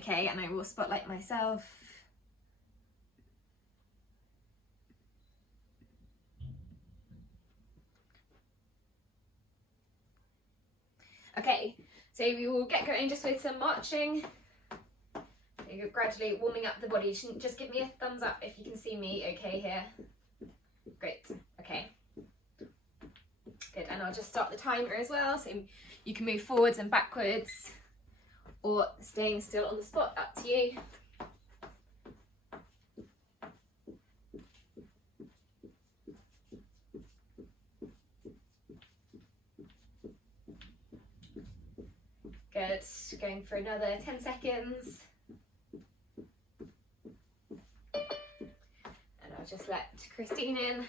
Okay, and I will spotlight myself. Okay, so we will get going just with some marching. So you're gradually warming up the body. Just give me a thumbs up if you can see me okay here. Great, okay. Good, and I'll just start the timer as well, so you can move forwards and backwards or staying still on the spot, up to you. Good, going for another 10 seconds. And I'll just let Christine in.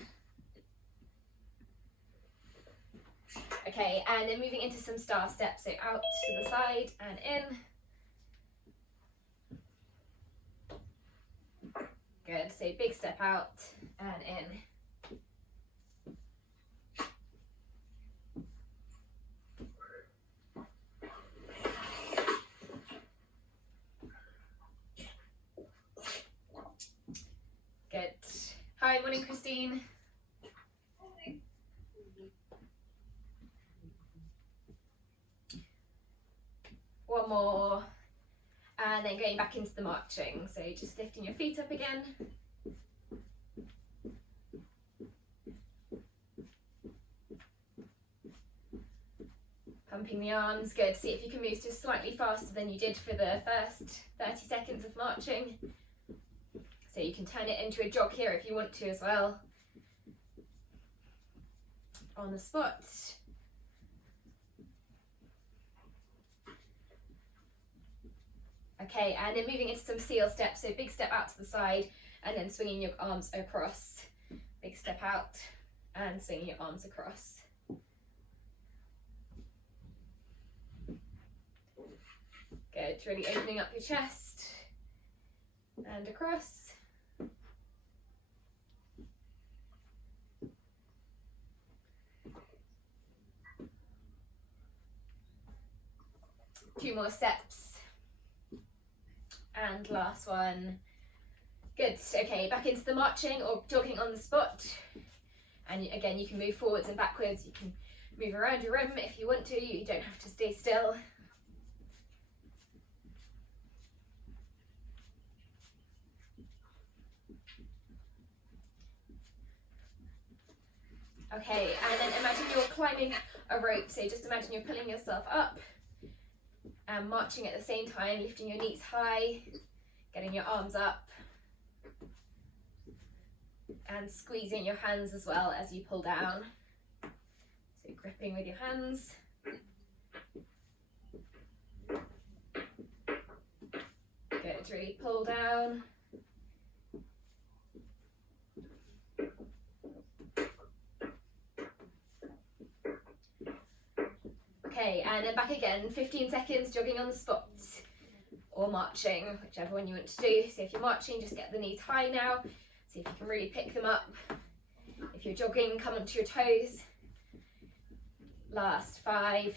Okay, and then moving into some star steps, so out to the side and in. Good, so big step out and in. Good. Hi, morning Christine. One more, and then going back into the marching, so just lifting your feet up again. Pumping the arms, good. See if you can move just slightly faster than you did for the first 30 seconds of marching. So you can turn it into a jog here if you want to as well. On the spot. Okay, and then moving into some seal steps, so big step out to the side and then swinging your arms across. Big step out and swinging your arms across. Good, really opening up your chest and across. Two more steps. And last one. Good, okay, back into the marching or jogging on the spot. And again, you can move forwards and backwards. You can move around your room if you want to. You don't have to stay still. Okay, and then imagine you're climbing a rope. So just imagine you're pulling yourself up and marching at the same time, lifting your knees high, getting your arms up, and squeezing your hands as well as you pull down. So gripping with your hands. Good, really pull down. Okay, and then back again, 15 seconds jogging on the spot or marching, whichever one you want to do. So if you're marching, just get the knees high now. See if you can really pick them up. If you're jogging, come onto your toes. Last 5,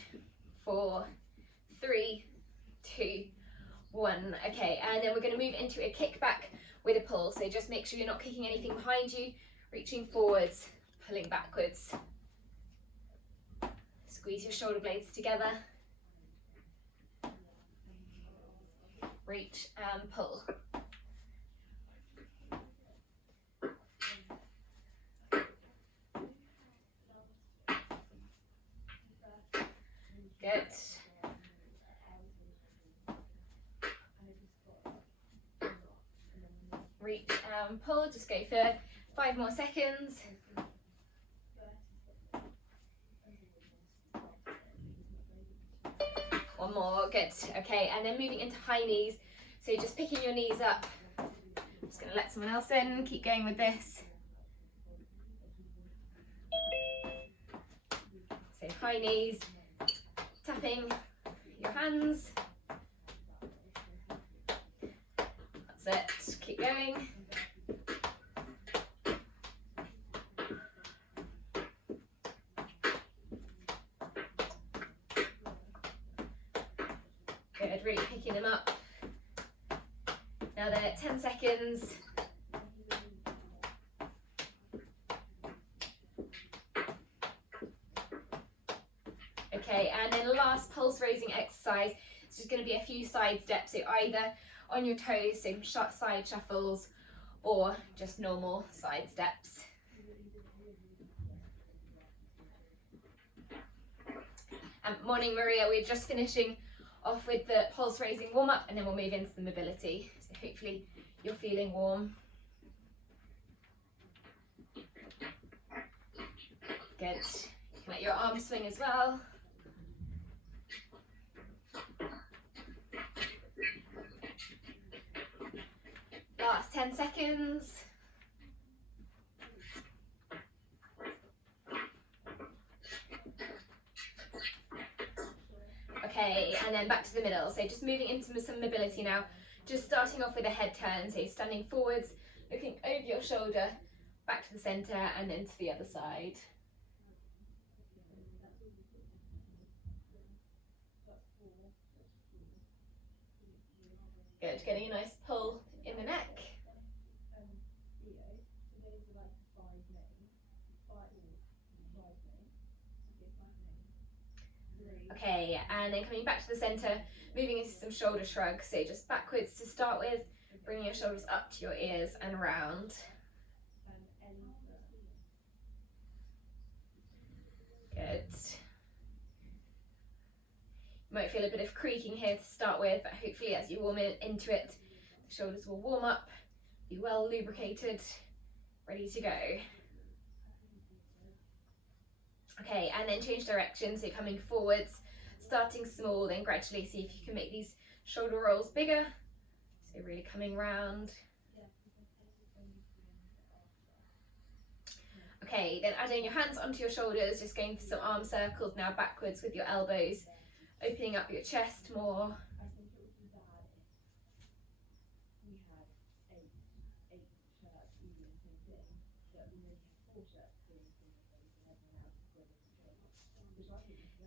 4, 3, 2, 1. Okay, and then we're going to move into a kick back with a pull. So just make sure you're not kicking anything behind you, reaching forwards, pulling backwards. Squeeze your shoulder blades together. Reach and pull. Good. Reach and pull. Just go for 5 more seconds. One more, good. Okay, and then moving into high knees. So just picking your knees up. I'm just going to let someone else in. Keep going with this. So high knees, tapping your hands. That's it. Keep going. Good, really picking them up Another 10 seconds. Okay, and then last pulse raising exercise. It's just going to be a few side steps, so either on your toes, so side shuffles, or just normal side steps. Morning, Maria. We're just finishing off with the pulse raising warm up, and then we'll move into the mobility. So hopefully you're feeling warm. Good. You can let your arms swing as well. Last 10 seconds. Okay, and then back to the middle. So just moving into some mobility now. Just starting off with a head turn. So standing forwards, looking over your shoulder, back to the center, and then to the other side. Good, getting a nice pull in the neck. Okay, and then coming back to the center, moving into some shoulder shrugs. So just backwards to start with, bringing your shoulders up to your ears and round. Good. You might feel a bit of creaking here to start with, but hopefully as you warm into it, the shoulders will warm up, be well lubricated, ready to go. Okay, and then change direction, so coming forwards, starting small, then gradually see if you can make these shoulder rolls bigger. So really coming round. Okay, then adding your hands onto your shoulders, just going for some arm circles now backwards with your elbows, opening up your chest more.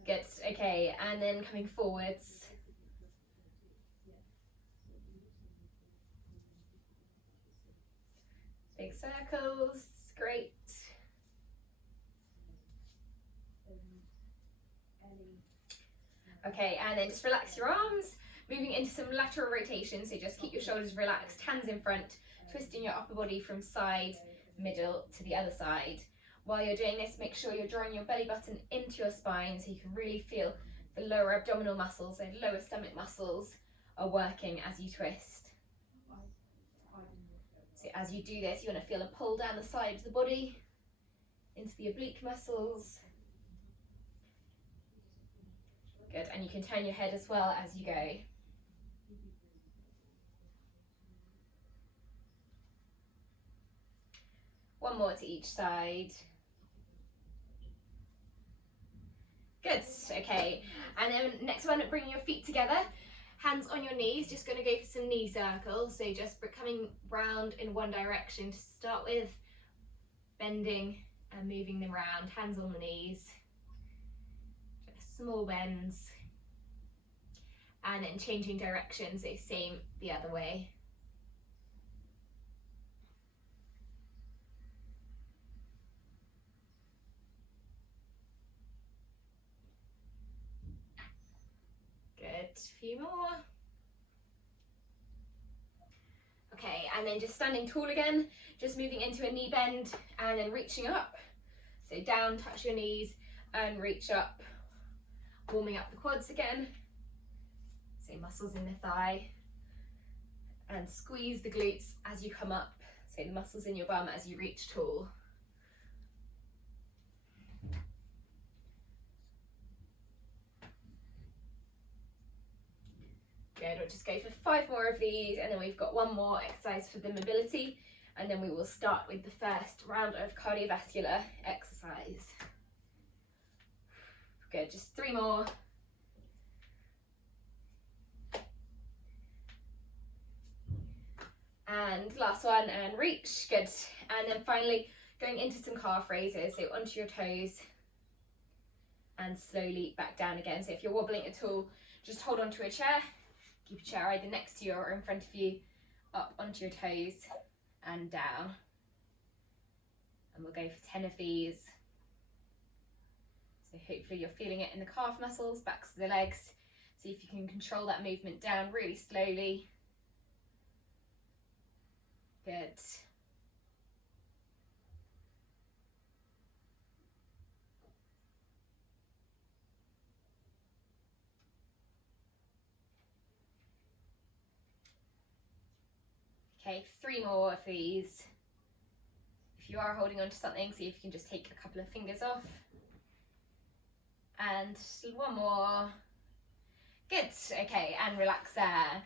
Good, okay, and then coming forwards. Big circles, great. Okay, and then just relax your arms, moving into some lateral rotation, so just keep your shoulders relaxed, hands in front, twisting your upper body from side, middle to the other side. While you're doing this, make sure you're drawing your belly button into your spine so you can really feel the lower abdominal muscles and lower stomach muscles are working as you twist. So as you do this, you want to feel a pull down the side of the body into the oblique muscles. Good, and you can turn your head as well as you go. One more to each side. Good, okay. And then next one, bring your feet together, hands on your knees, just going to go for some knee circles. So just coming round in one direction to start with, bending and moving them round, hands on the knees. Just small bends. And then changing direction, so same the other way. Good, a few more. Okay, and then just standing tall again, just moving into a knee bend and then reaching up. So down, touch your knees and reach up, warming up the quads again. So muscles in the thigh, and squeeze the glutes as you come up. So the muscles in your bum as you reach tall. Good, we'll just go for 5 more of these, and then we've got one more exercise for the mobility, and then we will start with the first round of cardiovascular exercise. Good, just 3 more. And last one, and reach, good. And then finally going into some calf raises, so onto your toes and slowly back down again. So if you're wobbling at all, just hold onto a chair, keep a chair either next to you or in front of you, up onto your toes and down. And we'll go for 10 of these. So hopefully you're feeling it in the calf muscles, backs of the legs. See if you can control that movement down really slowly. Good. Okay, 3 more of these. If you are holding on to something, see if you can just take a couple of fingers off. And 1 more. Good, okay, and relax there.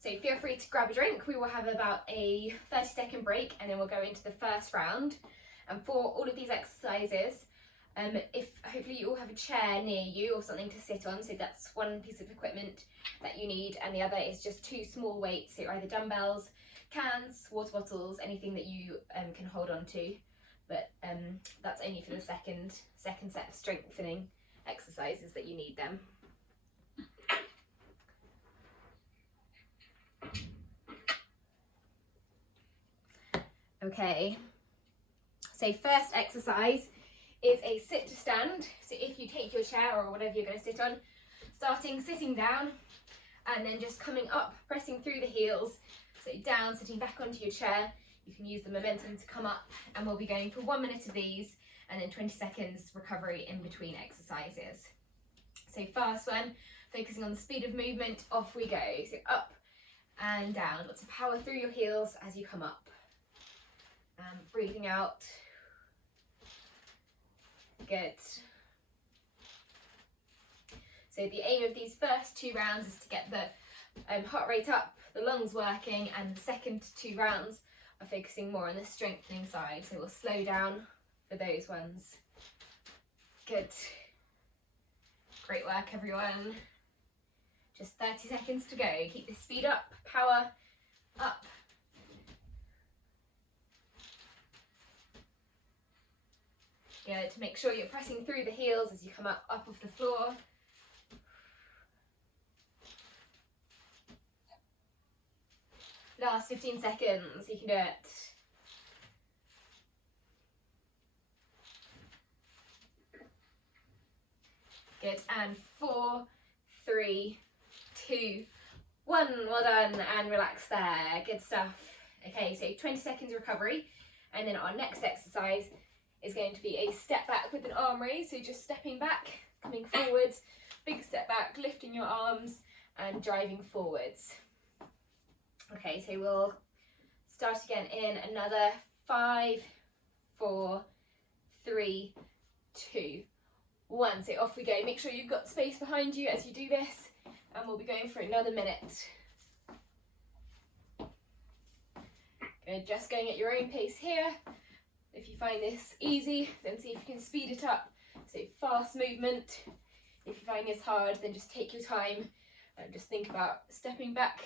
So feel free to grab a drink. We will have about a 30-second break and then we'll go into the first round. And for all of these exercises, if hopefully you all have a chair near you or something to sit on, so that's one piece of equipment that you need, and the other is just 2 small weights, so either dumbbells, cans, water bottles, anything that you can hold on to. But that's only for the second set of strengthening exercises that you need them. Okay, so first exercise is a sit to stand. So if you take your chair or whatever you're going to sit on, starting sitting down and then just coming up, pressing through the heels. So down, sitting back onto your chair. You can use the momentum to come up, and we'll be going for 1 minute of these and then 20 seconds recovery in between exercises. So first one, focusing on the speed of movement, off we go. So up and down, lots of power through your heels as you come up. Breathing out. Good. So the aim of these first 2 rounds is to get the heart rate up, the lungs working, and the second 2 rounds are focusing more on the strengthening side. So we'll slow down for those ones. Good. Great work, everyone. Just 30 seconds to go. Keep the speed up, power up. Good, to make sure you're pressing through the heels as you come up off the floor. Last 15 seconds, you can do it. Good, and 4, 3, 2, 1, well done, and relax there, good stuff. Okay, so 20 seconds recovery, and then our next exercise is going to be a step back with an arm raise. So just stepping back, coming forwards, big step back, lifting your arms and driving forwards. Okay, so we'll start again in another 5, 4, 3, 2, 1. So off we go. Make sure you've got space behind you as you do this, and we'll be going for another minute. Good, just going at your own pace here. If you find this easy, then see if you can speed it up. So fast movement. If you find this hard, then just take your time and just think about stepping back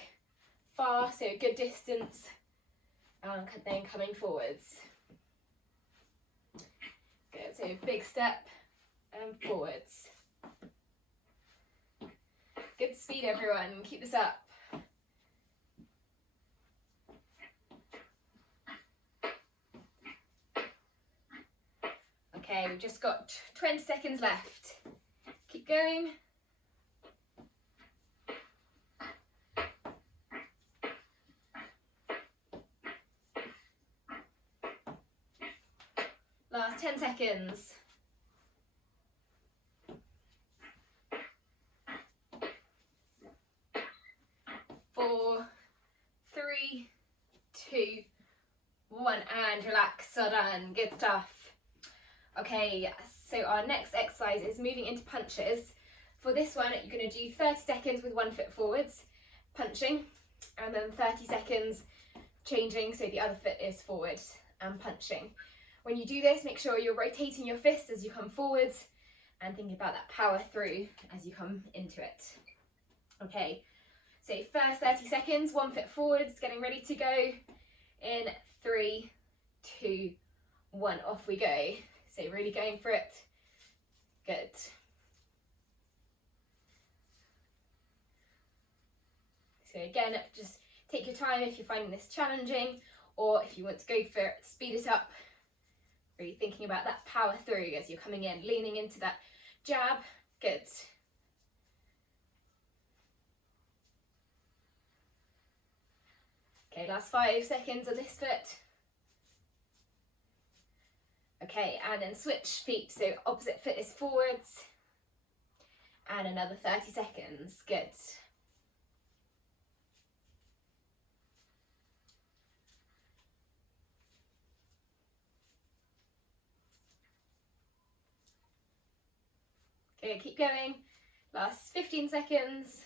far, so a good distance, and then coming forwards. Good, so big step and forwards. Good speed, everyone. Keep this up. Okay, we've just got 20 seconds left. Keep going. Last 10 seconds. 4, 3, 2, 1, and relax. Well done. Good stuff. Okay, so our next exercise is moving into punches. For this one, you're going to do 30 seconds with 1 foot forwards, punching, and then 30 seconds changing, so the other foot is forward and punching. When you do this, make sure you're rotating your fists as you come forwards and thinking about that power through as you come into it. Okay, so first 30 seconds, 1 foot forwards, getting ready to go in 3, 2, 1, off we go. So really going for it. Good. So again, just Take your time if you're finding this challenging, or if you want to go for it, speed it up. Really thinking about that power through as you're coming in, leaning into that jab. Good. Okay, last 5 seconds of this foot. Okay, and then switch feet, so opposite foot is forwards. And another 30 seconds, good. Okay, keep going. Last 15 seconds.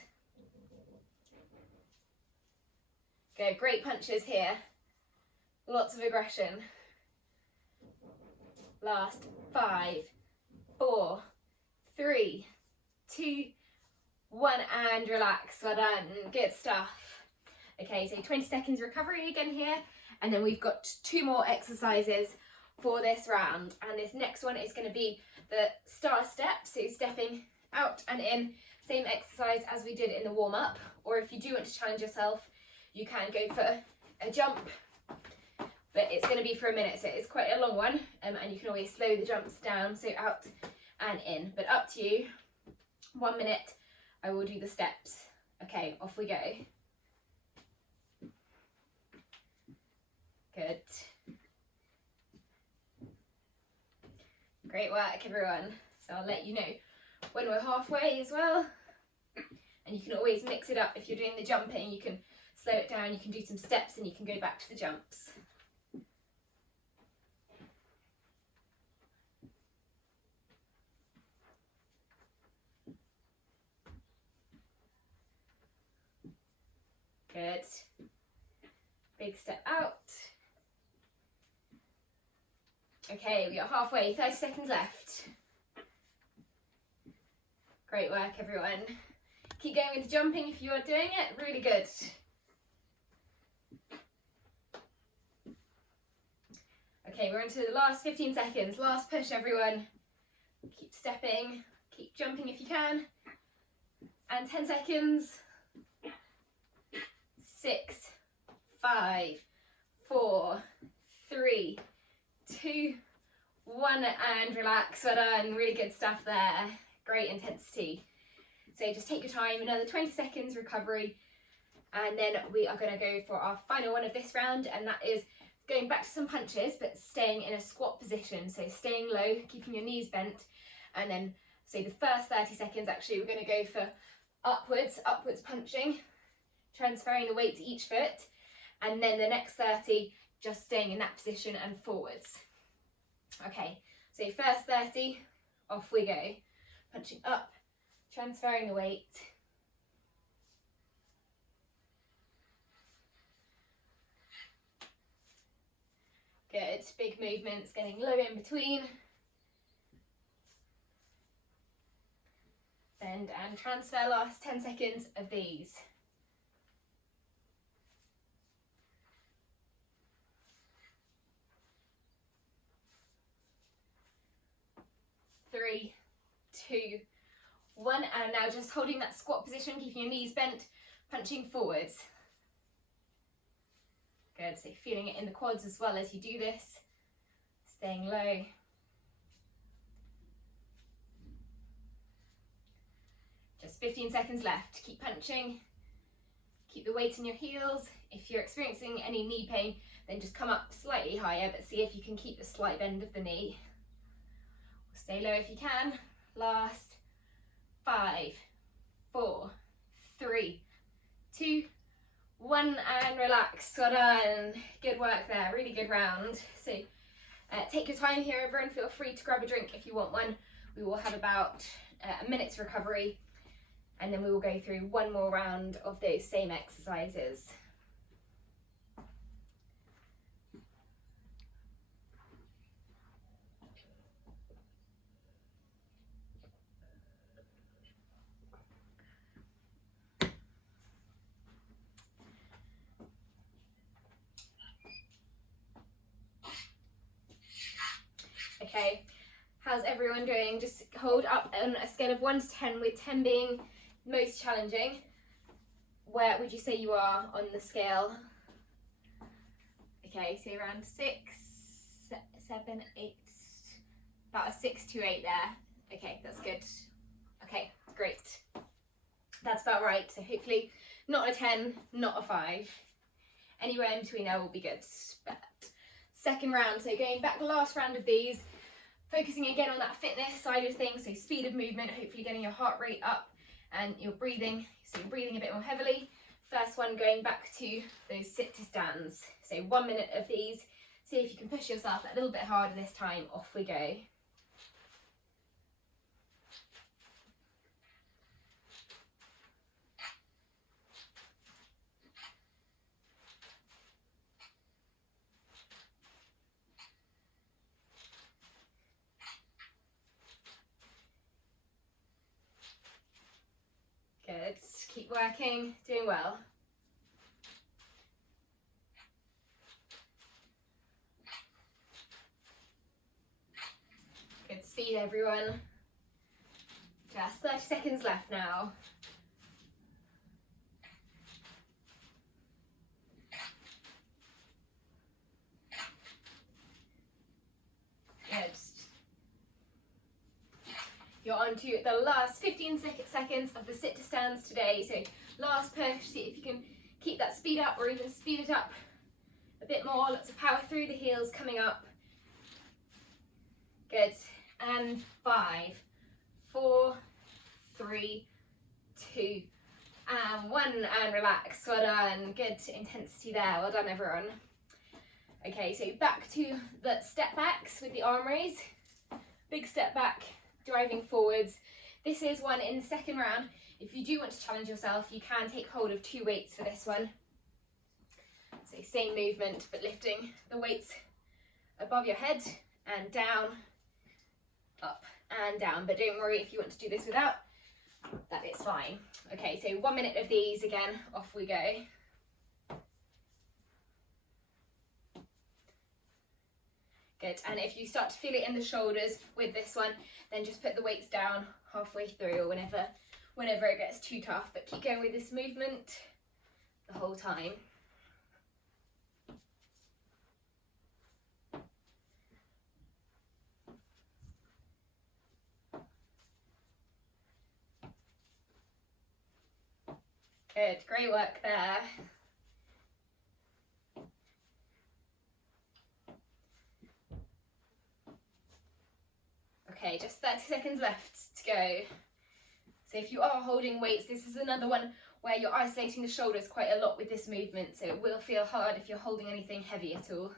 Go, great punches here. Lots of aggression. Last 5, 4, 3, 2, 1, and relax. Well done. Good stuff. Okay, so 20 seconds recovery again here, and then we've got 2 more exercises for this round. And this next one is going to be the star step, so stepping out and in, same exercise as we did in the warm-up. Or if you do want to challenge yourself, you can go for a jump, but it's going to be for a minute, so it's quite a long one, and you can always slow the jumps down, so out and in, but up to you. 1 minute, I will do the steps. Okay, off we go. Good. Great work, everyone. So I'll let you know when we're halfway as well, and you can always mix it up. If you're doing the jumping, you can slow it down, you can do some steps, and you can go back to the jumps. Good. Big step out. Okay, we are halfway, 30 seconds left. Great work, everyone. Keep going with the jumping if you are doing it, really good. Okay, we're into the last 15 seconds. Last push, everyone. Keep stepping, keep jumping if you can. And 10 seconds. 6, 5, 4, 3, 2, 1, and relax. Well done, really good stuff there. Great intensity. So just take your time, another 20 seconds recovery, and then we are going to go for our final one of this round, and that is going back to some punches, but staying in a squat position. So staying low, keeping your knees bent, and then, so the first 30 seconds, actually, we're going to go for upwards punching, transferring the weight to each foot, and then the next 30, just staying in that position and forwards. Okay, so first 30, off we go. Punching up, transferring the weight. Good, big movements, getting low in between. Bend and transfer, last 10 seconds of these. 3, 2, 1, and now just holding that squat position, keeping your knees bent, punching forwards. Good, so feeling it in the quads as well as you do this, staying low. Just 15 seconds left, keep punching, keep the weight in your heels. If you're experiencing any knee pain, then just come up slightly higher, but see if you can keep the slight bend of the knee. Stay low if you can. Last 5, 4, 3, 2, 1, and relax. Well done. Good work there. Really good round. So take your time here, everyone. Feel free to grab a drink if you want one. We will have about a minute's recovery, and then we will go through one more round of those same exercises. Okay, how's everyone doing? Just hold up on a scale of 1 to 10, with 10 being most challenging. where would you say you are on the scale? Okay, so around 6, 7, 8, about a 6 to 8 there. Okay, that's good. Okay, great. That's about right. So hopefully not a 10, not a 5. Anywhere in between there will be good. But second round, so going back the last round of these, focusing again on that fitness side of things, so speed of movement, hopefully getting your heart rate up and your breathing, so you're breathing a bit more heavily. First one, going back to those sit to stands. So 1 minute of these. See if you can push yourself a little bit harder this time. Off we go. Good, keep working, doing well. Good speed, everyone. Just 30 seconds left now. Good. You're on to the last 15 seconds of the sit to stands today. So last push, see if you can keep that speed up or even speed it up a bit more. Lots of power through the heels coming up. Good. And 5, 4, 3, 2, and 1, and relax. Well done. Good intensity there. Well done, everyone. Okay, so back to the step backs with the arm raise. Big step back, driving forwards. This is one in the second round. If you do want to challenge yourself, you can take hold of 2 weights for this one. So same movement, but lifting the weights above your head and down, up and down. But don't worry if you want to do this without, that is fine. Okay, so 1 minute of these again, off we go. Good, and if you start to feel it in the shoulders with this one, then just put the weights down halfway through or whenever it gets too tough, but keep going with this movement the whole time. Good, great work there. Okay, just 30 seconds left to go. So if you are holding weights, this is another one where you're isolating the shoulders quite a lot with this movement, so it will feel hard if you're holding anything heavy at all.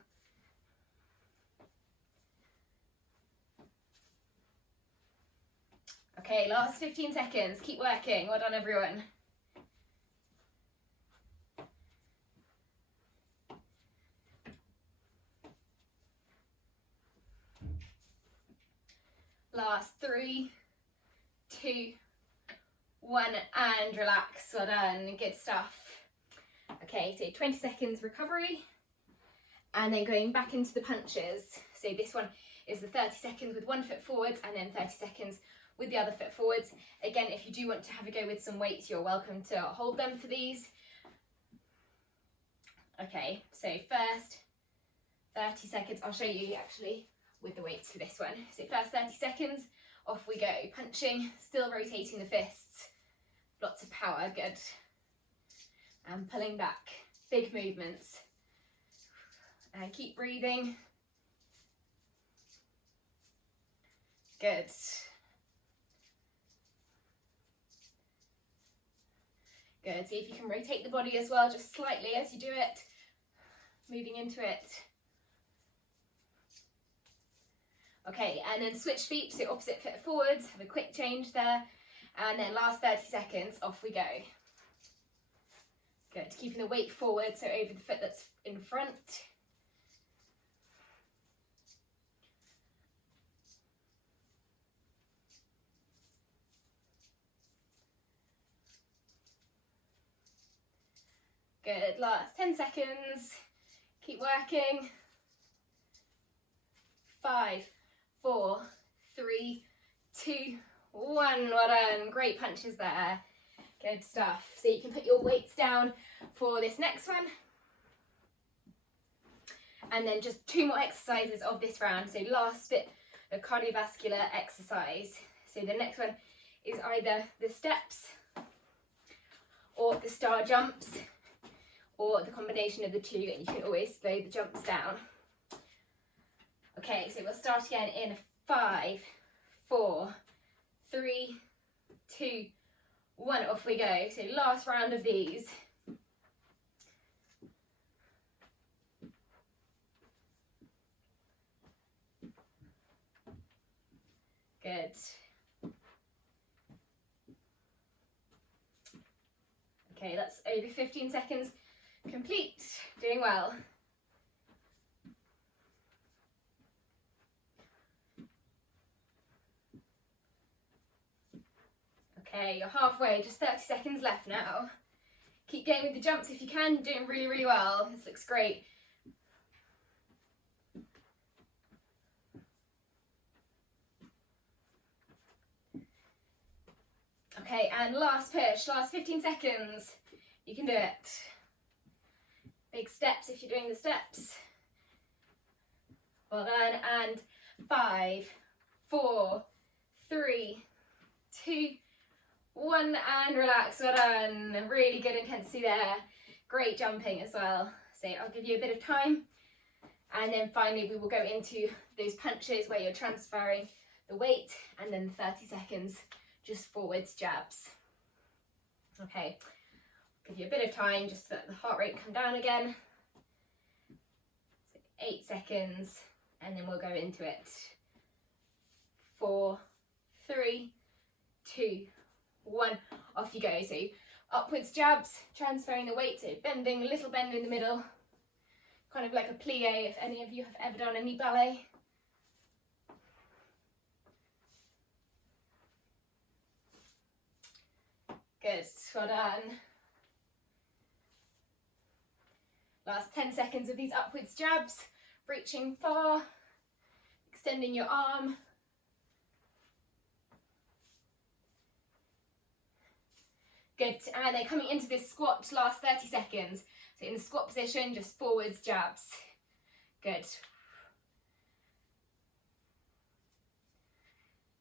Okay, last 15 seconds, keep working. Well done, everyone. Last 3, 2, 1, and relax. Well done, good stuff. Okay, so 20 seconds recovery, and then going back into the punches. So this one is the 30 seconds with 1 foot forwards, and then 30 seconds with the other foot forwards. Again, if you do want to have a go with some weights, you're welcome to hold them for these. Okay, so first 30 seconds, I'll show you actually with the weights for this one. So first 30 seconds, off we go. Punching, still rotating the fists. Lots of power, good. And pulling back, big movements. And keep breathing. Good. Good, see if you can rotate the body as well, just slightly as you do it. Moving into it. Okay, and then switch feet, so opposite foot forwards, have a quick change there. And then last 30 seconds, off we go. Good, keeping the weight forward, so over the foot that's in front. Good, last 10 seconds. Keep working. 5, 4, 3, 2, 1. Well done. Great punches there. Good stuff. So you can put your weights down for this next one. And then just 2 more exercises of this round. So last bit of cardiovascular exercise. So the next one is either the steps or the star jumps, or the combination of the two, and you can always slow the jumps down. Okay, so we'll start again in 5, 4, 3, 2, 1, off we go. So last round of these. Good. Okay, that's over 15 seconds complete. Doing well. Okay, you're halfway, just 30 seconds left now. Keep going with the jumps if you can, doing really, really well. This looks great. Okay, and last push, last 15 seconds. You can do it. Big steps if you're doing the steps. Well done, and 5, 4, 3, 2, 1, and relax. Well done. Really good intensity there. Great jumping as well. So I'll give you a bit of time, and then finally we will go into those punches where you're transferring the weight, and then 30 seconds just forwards jabs. Okay, give you a bit of time just to let the heart rate come down again. So 8 seconds, and then we'll go into it. 4, 3, 2, 1, off you go. So upwards jabs, transferring the weight, so bending, a little bend in the middle, kind of like a plie if any of you have ever done any ballet. Good, well done. Last 10 seconds of these upwards jabs, reaching far, extending your arm. Good, and then coming into this squat, last 30 seconds. So in the squat position, just forwards jabs. Good.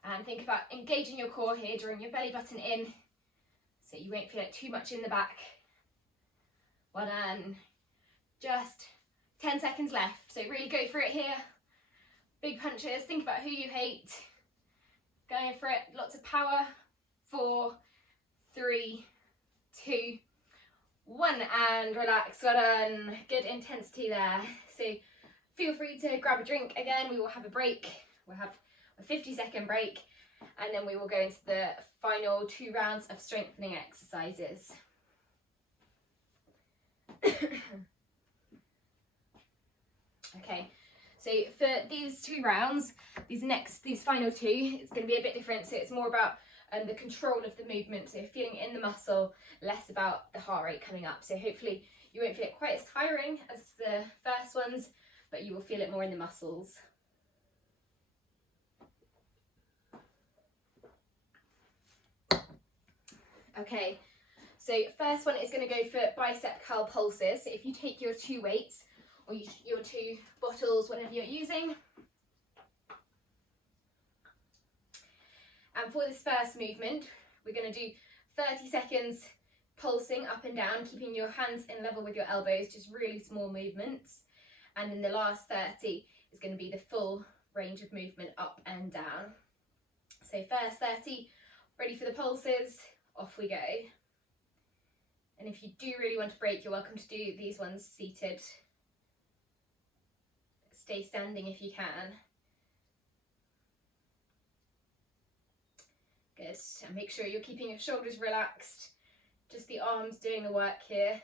And think about engaging your core here, drawing your belly button in, so you won't feel it too much in the back. Well done. Just 10 seconds left, so really go for it here. Big punches, think about who you hate. Going for it, lots of power. 4, 3, 2, 1, and relax. Well done. Good intensity there. So feel free to grab a drink again. We will have a break. We'll have a 50-second break, and then we will go into the final 2 rounds of strengthening exercises. Okay, so for these 2 rounds, these final 2, it's going to be a bit different. So it's more about the control of the movement, so feeling it in the muscle, less about the heart rate coming up. So hopefully you won't feel it quite as tiring as the first ones, but you will feel it more in the muscles. Okay, so first one is going to go for bicep curl pulses. So if you take your 2 weights, or your 2 bottles, whatever you're using. And for this first movement, we're going to do 30 seconds pulsing up and down, keeping your hands in level with your elbows, just really small movements. And then the last 30 is going to be the full range of movement up and down. So first 30, ready for the pulses, off we go. And if you do really want to break, you're welcome to do these ones seated. Stay standing if you can. Good, and make sure you're keeping your shoulders relaxed, just the arms doing the work here.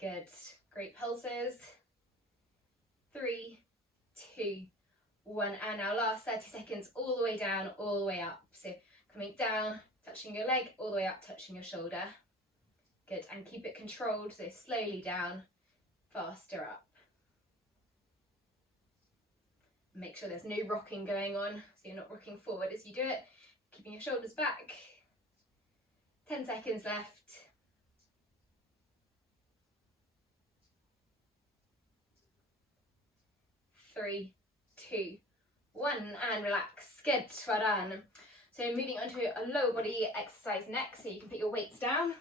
Good, great pulses. 3, 2, 1, and now last 30 seconds, all the way down, all the way up. So coming down, touching your leg, all the way up, touching your shoulder. Good, and keep it controlled, so slowly down, faster up. Make sure there's no rocking going on, so you're not rocking forward as you do it, keeping your shoulders back. 10 seconds left. 3, 2, 1, and relax. Good, well done. So moving on to a lower body exercise next, so you can put your weights down.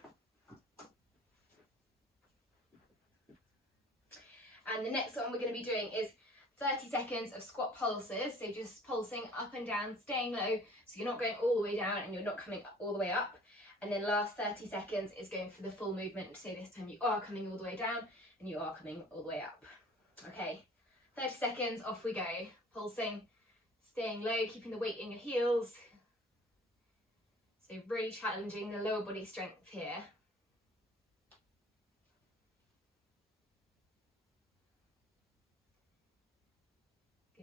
And the next one we're going to be doing is 30 seconds of squat pulses, so just pulsing up and down, staying low, so you're not going all the way down and you're not coming all the way up. And then last 30 seconds is going for the full movement, so this time you are coming all the way down and you are coming all the way up. Okay, 30 seconds, off we go. Pulsing, staying low, keeping the weight in your heels. So really challenging the lower body strength here.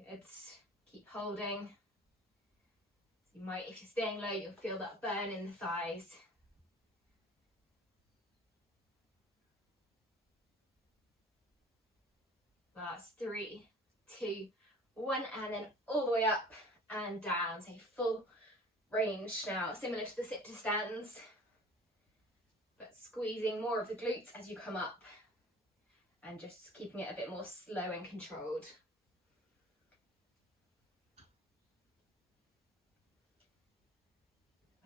Good, keep holding. So you might, if you're staying low, you'll feel that burn in the thighs. Last 3, 2, 1, and then all the way up and down. So full range now, similar to the sit to stands, but squeezing more of the glutes as you come up and just keeping it a bit more slow and controlled.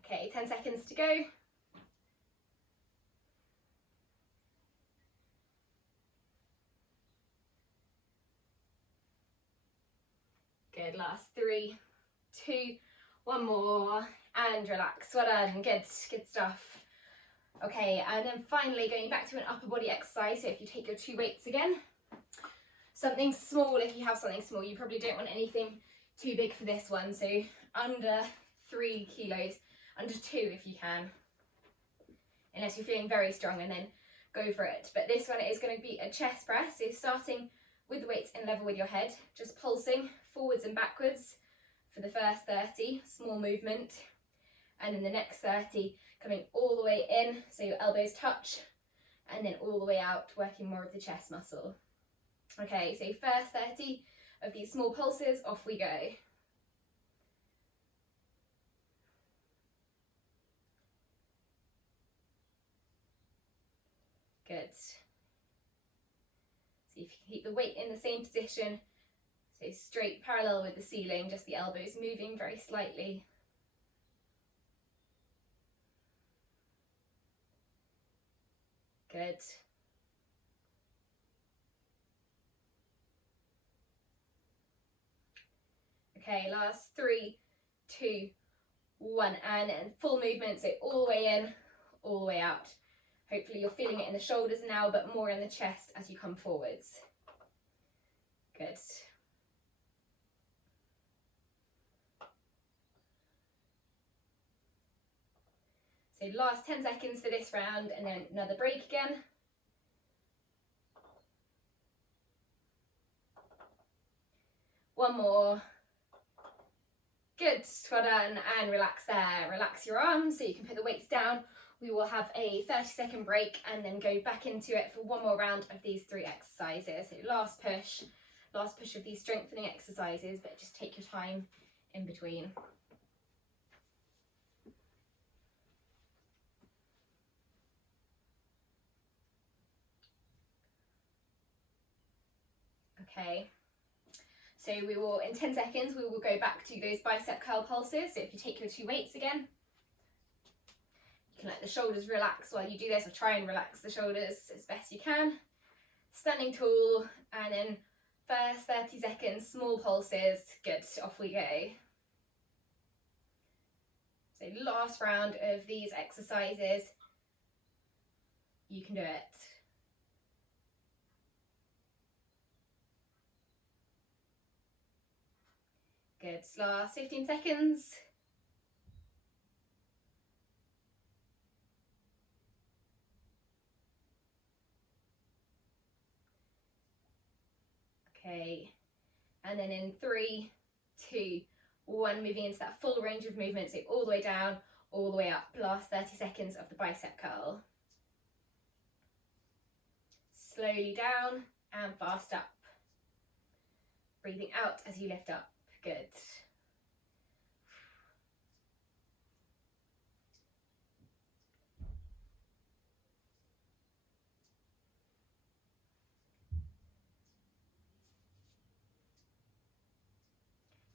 Okay, 10 seconds to go. Good, last 3, 2, 1 more, and relax. Well done, good stuff. Okay, and then finally going back to an upper body exercise, so if you take your 2 weights again, something small if you have something small, you probably don't want anything too big for this one, so under 3 kilos, under 2 if you can, unless you're feeling very strong, and then go for it. But this one is going to be a chest press, so starting with the weights in level with your head, just pulsing forwards and backwards for the first 30, small movement, and then the next 30 coming all the way in, so your elbows touch, and then all the way out, working more of the chest muscle. Okay, so first 30 of these small pulses, off we go. Good. See if you can keep the weight in the same position, so straight parallel with the ceiling, just the elbows moving very slightly. Good. Okay, last 3, 2, 1, and then full movement, so all the way in, all the way out. Hopefully you're feeling it in the shoulders now, but more in the chest as you come forwards. Good. So last 10 seconds for this round, and then another break again. One more. Good, well done, and relax there. Relax your arms so you can put the weights down. We will have a 30-second break and then go back into it for one more round of these 3 exercises. So last push of these strengthening exercises, but just take your time in between. Okay, so we will, in 10 seconds, we will go back to those bicep curl pulses. So if you take your 2 weights again, you can let the shoulders relax while you do this, or try and relax the shoulders as best you can. Standing tall, and then first 30 seconds, small pulses. Good, off we go. So last round of these exercises, you can do it. Good, last 15 seconds. Okay, and then in 3, 2, 1, moving into that full range of movement, so all the way down, all the way up. Last 30 seconds of the bicep curl. Slowly down and fast up. Breathing out as you lift up. Good.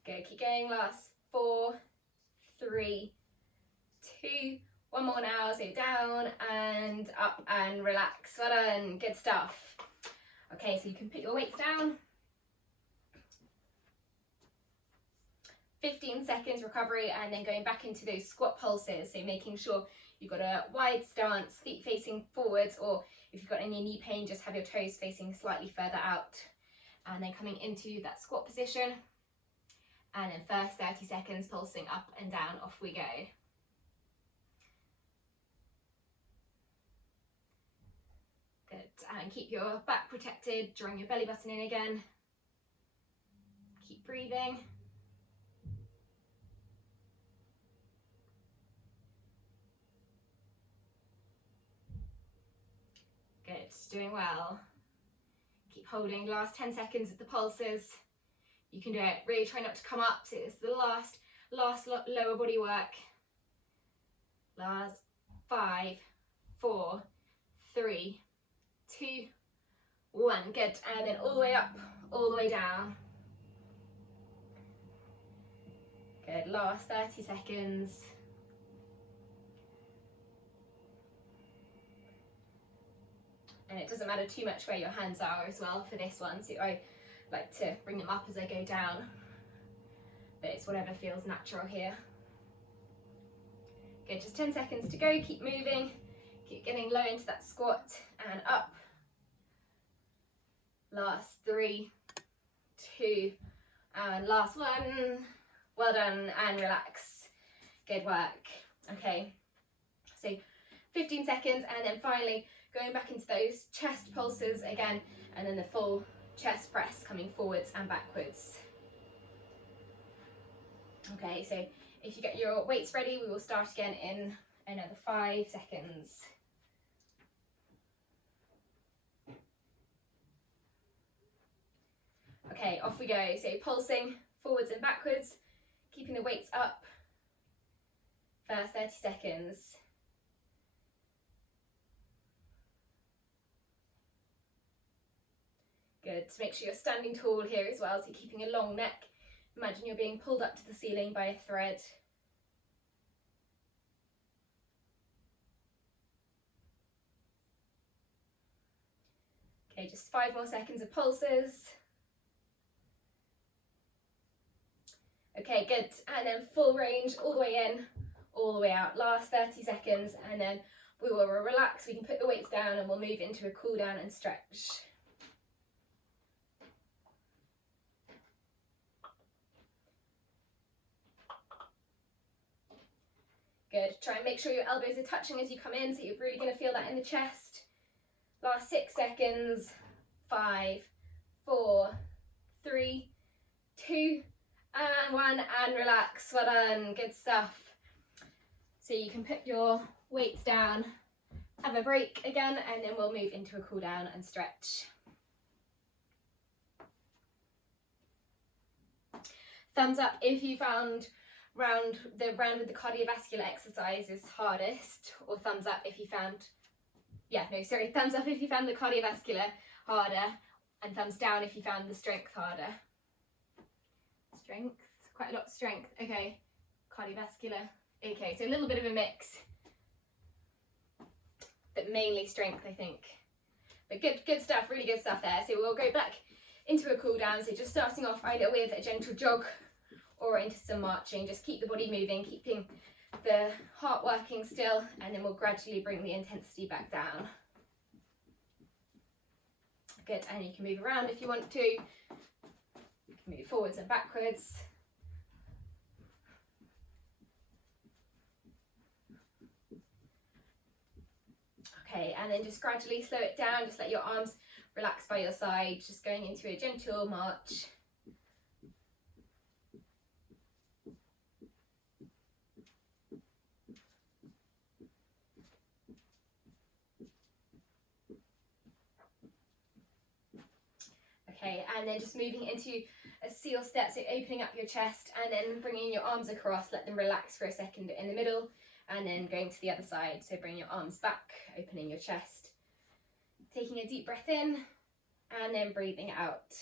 Good, keep going, last 4, 3, 2, one more now, so down and up and relax. Well done, good stuff. Okay, so you can put your weights down. 15 seconds recovery and then going back into those squat pulses, so making sure you've got a wide stance, feet facing forwards, or if you've got any knee pain, just have your toes facing slightly further out. And then coming into that squat position, and then first 30 seconds pulsing up and down, off we go. Good, and keep your back protected, drawing your belly button in again. Keep breathing. Good, doing well. Keep holding, last 10 seconds of the pulses. You can do it, really try not to come up, so it's the last lower body work. Last 5, 4, 3, 2, 1, good, and then all the way up, all the way down. Good, last 30 seconds. And it doesn't matter too much where your hands are as well for this one, so I like to bring them up as I go down, but it's whatever feels natural here. Good, just 10 seconds to go, keep moving, keep getting low into that squat and up. Last 3, 2, and last 1. Well done, and relax. Good work. Okay, so 15 seconds, and then finally going back into those chest pulses again, and then the full chest press coming forwards and backwards. Okay, so if you get your weights ready, we will start again in another 5 seconds. Okay, off we go. So pulsing forwards and backwards, keeping the weights up. First 30 seconds. Good, to make sure you're standing tall here as well, so you're keeping a long neck. Imagine you're being pulled up to the ceiling by a thread. Okay, just 5 more seconds of pulses. Okay, good, and then full range, all the way in, all the way out. Last 30 seconds, and then we will relax. We can put the weights down and we'll move into a cool down and stretch. Good, try and make sure your elbows are touching as you come in, so you're really going to feel that in the chest. Last 6 seconds, 5, 4, 3, 2, and 1, and relax. Well done, good stuff. So you can put your weights down, have a break again, and then we'll move into a cool down and stretch. Thumbs up if you found round with the cardiovascular exercise is hardest, or thumbs up if you found, thumbs up if you found the cardiovascular harder, and thumbs down if you found the strength harder. Strength, quite a lot of strength. Okay, cardiovascular. Okay, so a little bit of a mix, but mainly strength, I think. But good stuff, really good stuff there. So we'll go back into a cool down. So just starting off either with a gentle jog or into some marching. Just keep the body moving, keeping the heart working still, and then we'll gradually bring the intensity back down. Good, and you can move around if you want to. You can move forwards and backwards. Okay, and then just gradually slow it down, just let your arms relax by your side, just going into a gentle march. Okay, and then just moving into a seal step, so opening up your chest and then bringing your arms across, let them relax for a second in the middle, and then going to the other side. So bring your arms back, opening your chest, taking a deep breath in, and then breathing out.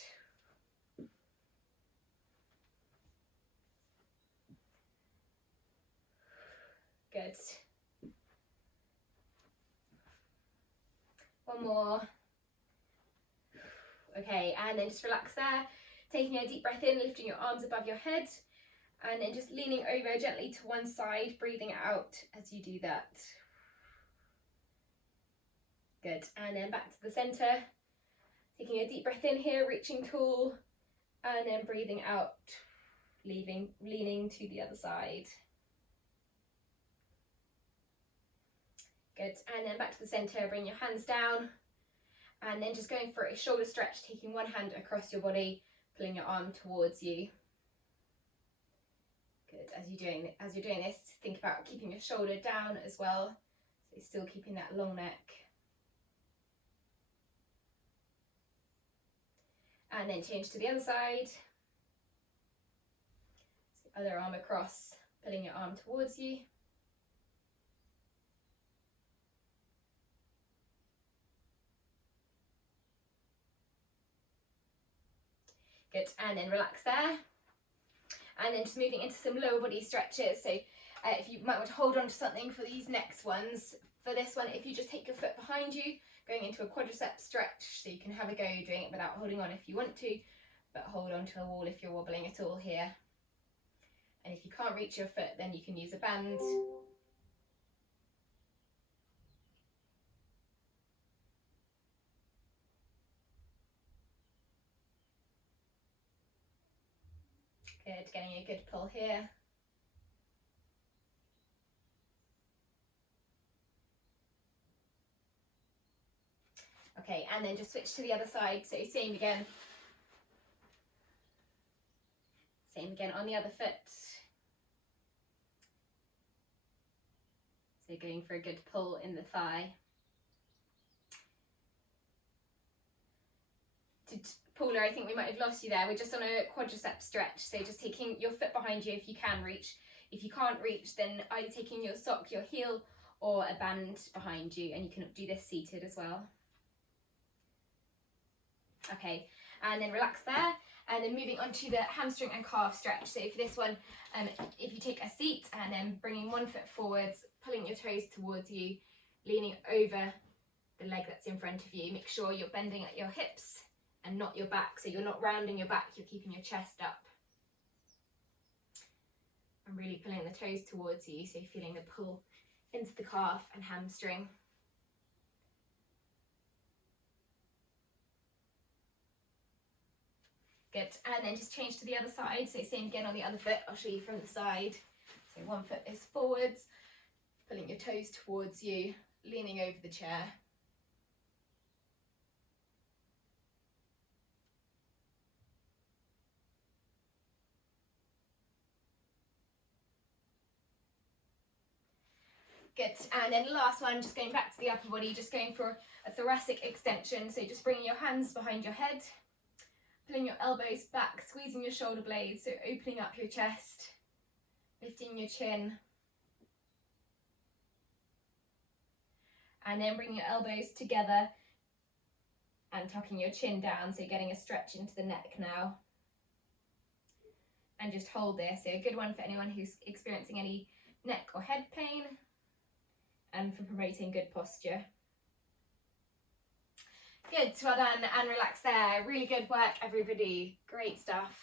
Good. One more. Okay, and then just relax there, taking a deep breath in, lifting your arms above your head, and then just leaning over gently to one side, breathing out as you do that. Good, and then back to the center, taking a deep breath in here, reaching tall, and then breathing out, leaning to the other side. Good, and then back to the center, bring your hands down, and then just going for a shoulder stretch, taking one hand across your body, pulling your arm towards you. Good, as you're doing this, think about keeping your shoulder down as well, so still keeping that long neck. And then change to the other side. So other arm across, pulling your arm towards you. Good, and then relax there. And then just moving into some lower body stretches. So if you might want to hold on to something for these next ones. For this one, if you just take your foot behind you, going into a quadricep stretch, so you can have a go doing it without holding on if you want to, but hold on to a wall if you're wobbling at all here. And if you can't reach your foot, then you can use a band. Good, getting a good pull here. Okay, and then just switch to the other side, so same again. Same again on the other foot. So going for a good pull in the thigh. Paula, I think we might have lost you there. We're just on a quadricep stretch, so just taking your foot behind you if you can reach. If you can't reach, then either taking your sock, your heel, or a band behind you, and you can do this seated as well. Okay, and then relax there, and then moving on to the hamstring and calf stretch. So for this one, if you take a seat and then bringing one foot forwards, pulling your toes towards you, leaning over the leg that's in front of you, make sure you're bending at your hips and not your back, so you're not rounding your back, you're keeping your chest up. And really pulling the toes towards you, so you're feeling the pull into the calf and hamstring. Good, and then just change to the other side, so same again on the other foot. I'll show you from the side. So one foot is forwards, pulling your toes towards you, leaning over the chair. Good, and then last one, just going back to the upper body, just going for a thoracic extension. So just bringing your hands behind your head, pulling your elbows back, squeezing your shoulder blades, so opening up your chest, lifting your chin. And then bringing your elbows together and tucking your chin down, so getting a stretch into the neck now. And just hold there, so a good one for anyone who's experiencing any neck or head pain, and for promoting good posture. Good, well done, and relax there. Really good work, everybody. Great stuff.